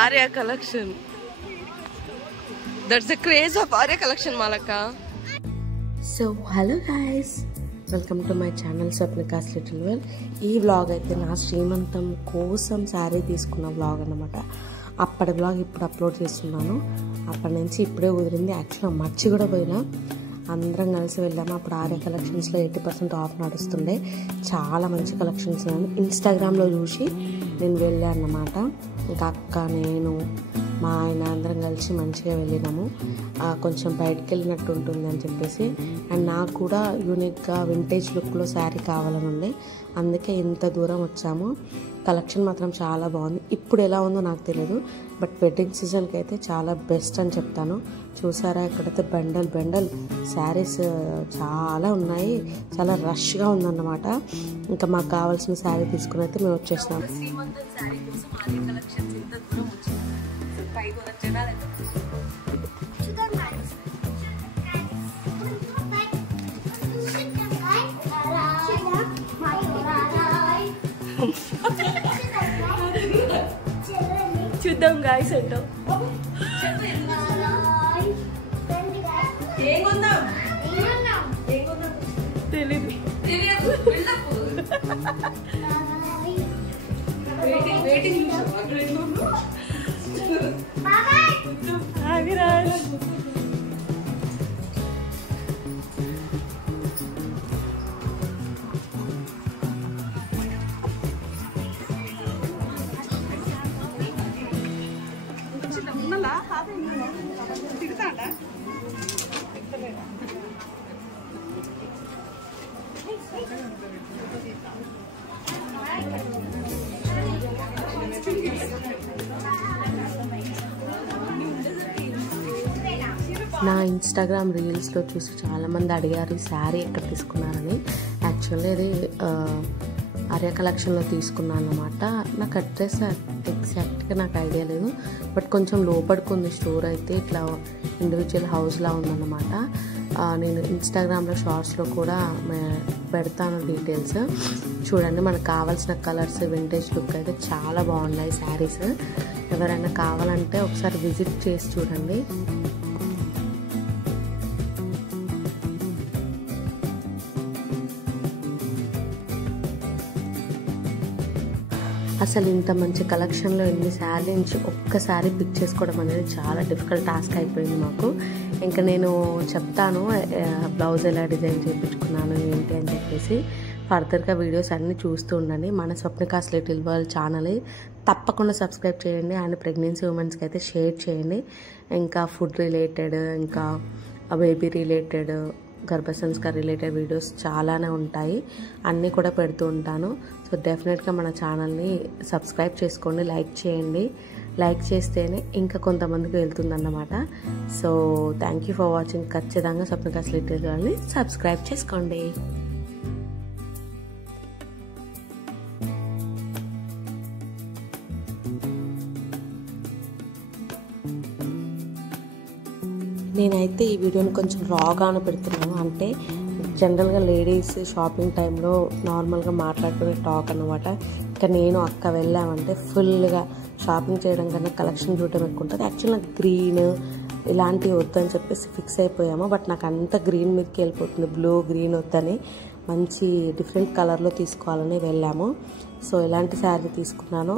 Arya collection. That's the craze of Arya collection, Malaka. So hello guys, welcome to my channel Swapnika's Little World. ఈ vlog అయితే నా శ్రీమంతం కోసం శారీ తీసుకున్న vlog అన్నమాట. అప్పటి వ్లాగ్ ఇప్పుడు అప్లోడ్ చేస్తున్నాను. అప్పటి నుంచి ఇప్పుడే కుదిరింది. యాక్చువల్గా మర్చి కూడా పోయినా, అందరం కలిసి వెళ్ళాము. అప్పుడు ఆర్య కలెక్షన్స్లో 80% ఆఫ్ నడుస్తుండే. చాలా మంచి కలెక్షన్స్ ఇన్స్టాగ్రామ్లో చూసి నేను వెళ్ళాను అన్నమాట. ఇంకా అక్క, నేను, మా ఆయన అందరం కలిసి మంచిగా వెళ్ళినాము. కొంచెం బయటకు వెళ్ళినట్టు ఉంటుంది అని చెప్పేసి. అండ్ నాకు కూడా యూనిక్గా వింటేజ్ లుక్లో శారీ కావాలని ఉంది. అందుకే ఇంత దూరం వచ్చాము. కలెక్షన్ మాత్రం చాలా బాగుంది. ఇప్పుడు ఎలా ఉందో నాకు తెలియదు, బట్ వెడ్డింగ్ సీజన్కి అయితే చాలా బెస్ట్ అని చెప్తాను. చూసారా, ఇక్కడైతే బండల్ శారీస్ చాలా ఉన్నాయి. చాలా రష్గా ఉందన్నమాట. ఇంకా మాకు కావాల్సిన శారీ తీసుకుని అయితే మేము వచ్చేసినాము. చూద్దాం గాయ్స్ ఏంటో. తెలీదు. నా ఇన్స్టాగ్రామ్ రీల్స్లో చూసి చాలామంది అడిగారు ఈ శారీ ఎక్కడ తీసుకున్నారని. యాక్చువల్లీ ఇది ఆర్య కలెక్షన్లో తీసుకున్నాను అన్నమాట. నాకు అడ్రస్ ఎగ్జాక్ట్గా నాకు ఐడియా లేదు, బట్ కొంచెం లోపడుకుంది స్టోర్ అయితే. ఇట్లా ఇండివిజువల్ హౌస్లా ఉందన్నమాట. నేను ఇన్స్టాగ్రామ్లో షార్ట్స్లో కూడా పెడతాను డీటెయిల్స్. చూడండి, మనకు కావాల్సిన కలర్స్, వింటేజ్ లుక్ అయితే చాలా బాగున్నాయి శారీస్. ఎవరైనా కావాలంటే ఒకసారి విజిట్ చేసి చూడండి. అసలు ఇంత మంచి కలెక్షన్లో ఎన్ని శారీ నుంచి ఒక్కసారి పిక్ చేసుకోవడం అనేది చాలా డిఫికల్ట్ టాస్క్ అయిపోయింది మాకు. ఇంకా నేను చెప్తాను బ్లౌజ్ ఎలా డిజైన్ చేయించుకున్నాను ఏంటి అని చెప్పేసి. ఫర్దర్గా వీడియోస్ అన్నీ చూస్తూ ఉండండి. మన స్వప్నికాస్ లిటిల్ వరల్డ్ ఛానల్ తప్పకుండా సబ్స్క్రైబ్ చేయండి. అండ్ ప్రెగ్నెన్సీ ఉమెన్స్కి అయితే షేర్ చేయండి. ఇంకా ఫుడ్ రిలేటెడ్, ఇంకా బేబీ రిలేటెడ్, గర్భసంస్కార్ రిలేటెడ్ వీడియోస్ చాలానే ఉంటాయి. అన్నీ కూడా పెడుతూ ఉంటాను. సో డెఫినెట్గా మన ఛానల్ని సబ్స్క్రైబ్ చేసుకోండి, లైక్ చేయండి. లైక్ చేస్తేనే ఇంకా కొంతమందికి వెళ్తుందన్నమాట. So thank you for watching. ఖచ్చితంగా స్వప్నికాస్ లిటిల్ వరల్డ్ని సబ్స్క్రైబ్ చేసుకోండి. నేనైతే ఈ వీడియోని కొంచెం రాగానే పెడుతున్నాను. అంటే జనరల్గా లేడీస్ షాపింగ్ టైంలో నార్మల్గా మాట్లాడుకునే టాక్ అన్నమాట. ఇంకా నేను అక్క వెళ్ళామంటే ఫుల్గా షాపింగ్ చేయడం కన్నా కలెక్షన్ చూడటం ఎక్కువ ఉంటుంది. యాక్చువల్గా గ్రీన్ ఇలాంటివి వద్దని చెప్పేసి ఫిక్స్ అయిపోయాము. బట్ నాకు అంత గ్రీన్ మీదకి వెళ్ళిపోతుంది. బ్లూ, గ్రీన్ వద్దని మంచి డిఫరెంట్ కలర్లో తీసుకోవాలని వెళ్ళాము. సో ఎలాంటి శారీ తీసుకున్నానో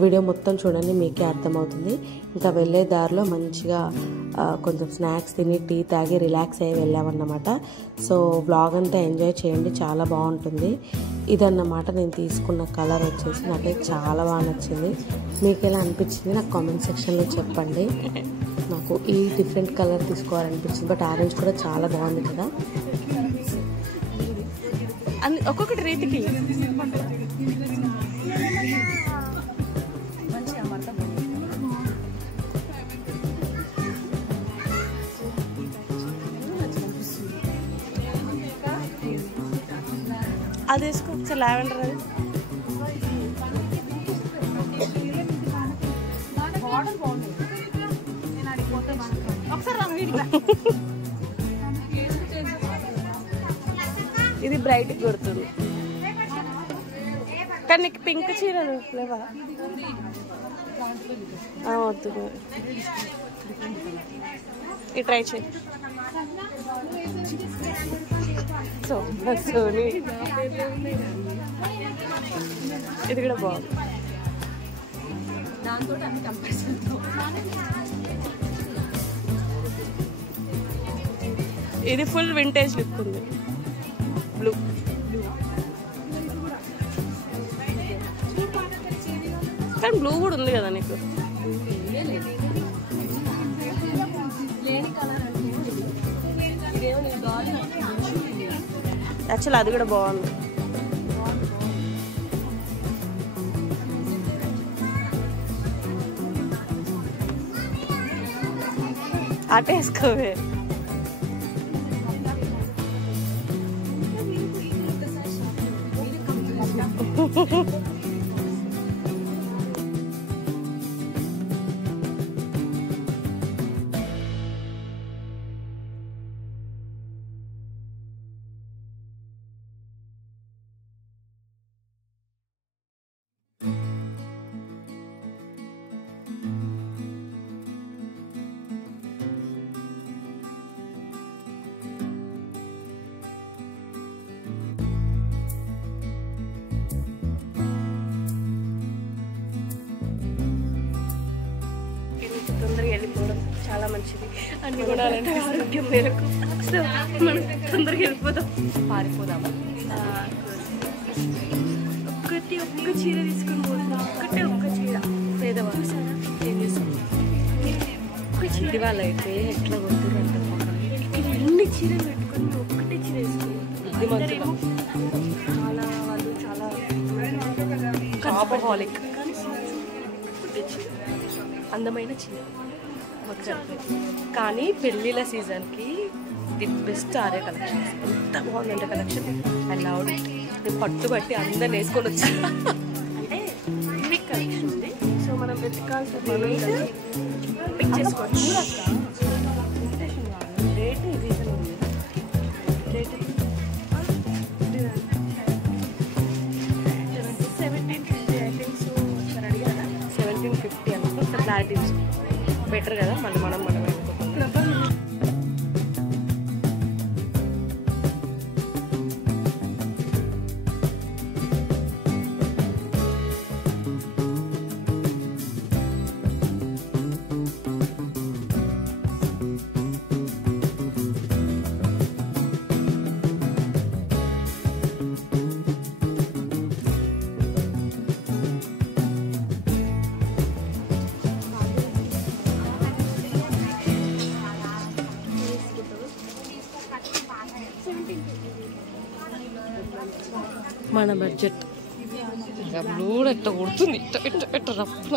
వీడియో మొత్తం చూడండి, మీకే అర్థమవుతుంది. ఇంకా వెళ్ళే దారిలో మంచిగా కొంచెం స్నాక్స్ తిని, టీ తాగి రిలాక్స్ అయ్యి వెళ్ళామన్నమాట. సో వ్లాగ్ అంతా ఎంజాయ్ చేయండి, చాలా బాగుంటుంది. ఇదన్నమాట నేను తీసుకున్న కలర్ వచ్చేసి నాకైతే చాలా బాగా నచ్చింది. మీకు ఎలా అనిపించింది నాకు కామెంట్ సెక్షన్లో చెప్పండి. నాకు ఈ డిఫరెంట్ కలర్ తీసుకోవాలనిపించింది, బట్ ఆరెంజ్ కూడా చాలా బాగుంది కదా. ఒక్కొక్కటి రీతికి అది వేసుకో. ఒకసారి లావెండర్ అది ఇది బ్రైట్ కొడుతుంది. కానీ నీకు పింక్ చీరలు లేవా? వద్దు, ఇది ట్రై చేయి. సోనీ ఇది కూడా బాగుంది. ఇది ఫుల్ వింటేజ్ లుక్ ఉంది. బ్లూ కానీ బ్లూ కూడా ఉంది కదా నీకు. యాక్చువల్ అది కూడా బాగుంది. అటే వేసుకోవే. తొందరగా వెళ్ళిపోవడం చాలా మంచిది. అన్ని కొనాలంటే ఆరోగ్యం మేరకు. సో మనం తొందరగా వెళ్ళిపోదాం, పారిపోదాము. ఒక్క చీర తీసుకుని పోతున్నాం. ఒక్క చీర పేదవా ఏం చేసుకుంటాం. ఒక చీర వాళ్ళు అయితే ఎట్లా కొడుతుందంటే ఇక్కడ ఎన్ని చీరలు పెట్టుకొని ఒక్కటే చీర వేసుకున్నాం. చాలా వాళ్ళు చాలా కాపహాలిక్. అందమైన చీర కానీ పెళ్ళిళ్ళ సీజన్కి ది బెస్ట్ ఆర్య కలెక్షన్స్. ఎంత బాగుందంటే కలెక్షన్. I love it. నేను పట్టుబట్టి అందరిని వేసుకొని వచ్చాను. అంటే యూనిక్ కలెక్షన్ ఉంది. సో మనం వెతకాల్సిన పిక్ చేసుకోవచ్చు. రేట్ రీజన్ ఉంది. Rate 1750 I think. So sir అడిగారా 1750 అనుకో. సార్ క్లారిటీ బెటర్ కదా. మళ్ళీ మనం మన బడ్జెట్ ఇంకా బ్లూ ఎట్ట కొడుతుంది. ఎట్ట రఫ్న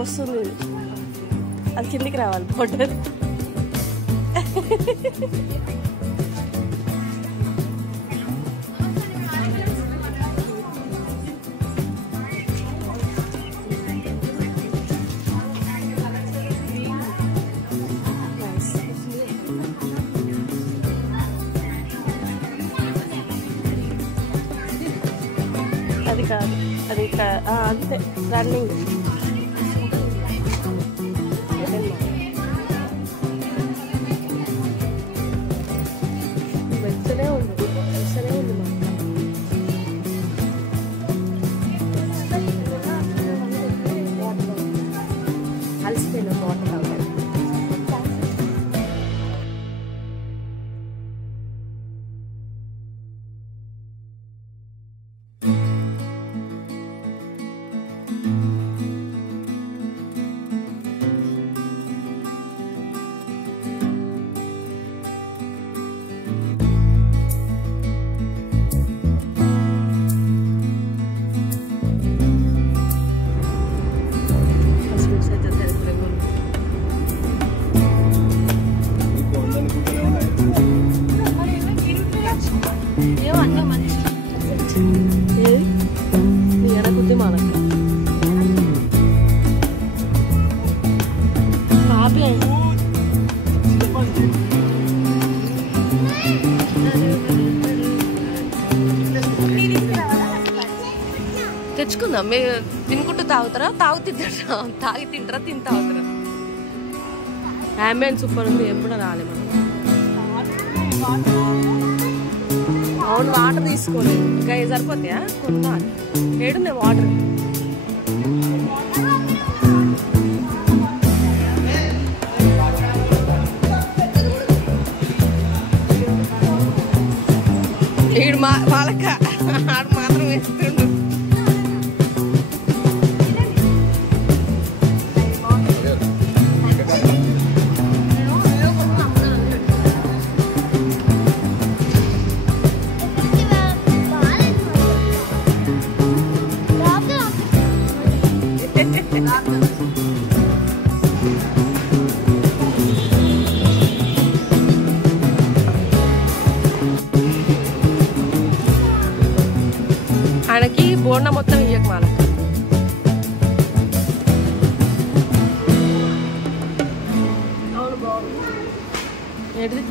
వస్తుంది. అది కిందికి రావాలి బోర్డర్. అది కాదు, అది అంతే రన్నింగ్. వెచ్చనే ఉంది, వెచ్చనే ఉంది. అలసిపోయిన వాటర్ తాగాలి. కాపీ తెచ్చుకుందాం. మీరు తినుకుంటూ తాగుతారా? తింటారా? తాగి తింటారా? తాగుతారా? అంబియన్స్ సూపర్ ఉంది. ఎప్పుడూ రాలే మనం. అవును, వాటర్ తీసుకోలేదు. ఇంకా సరిపోతాయా? కొన్నాను. ఏడుంది వాటర్? ఈడు వాళ్ళక ఆడు మాత్రం వేస్తుండు. ఆయనకి బోండా మొత్తం ఇయ్యక మాలక. అవును బాగుంది. ఏంటిది?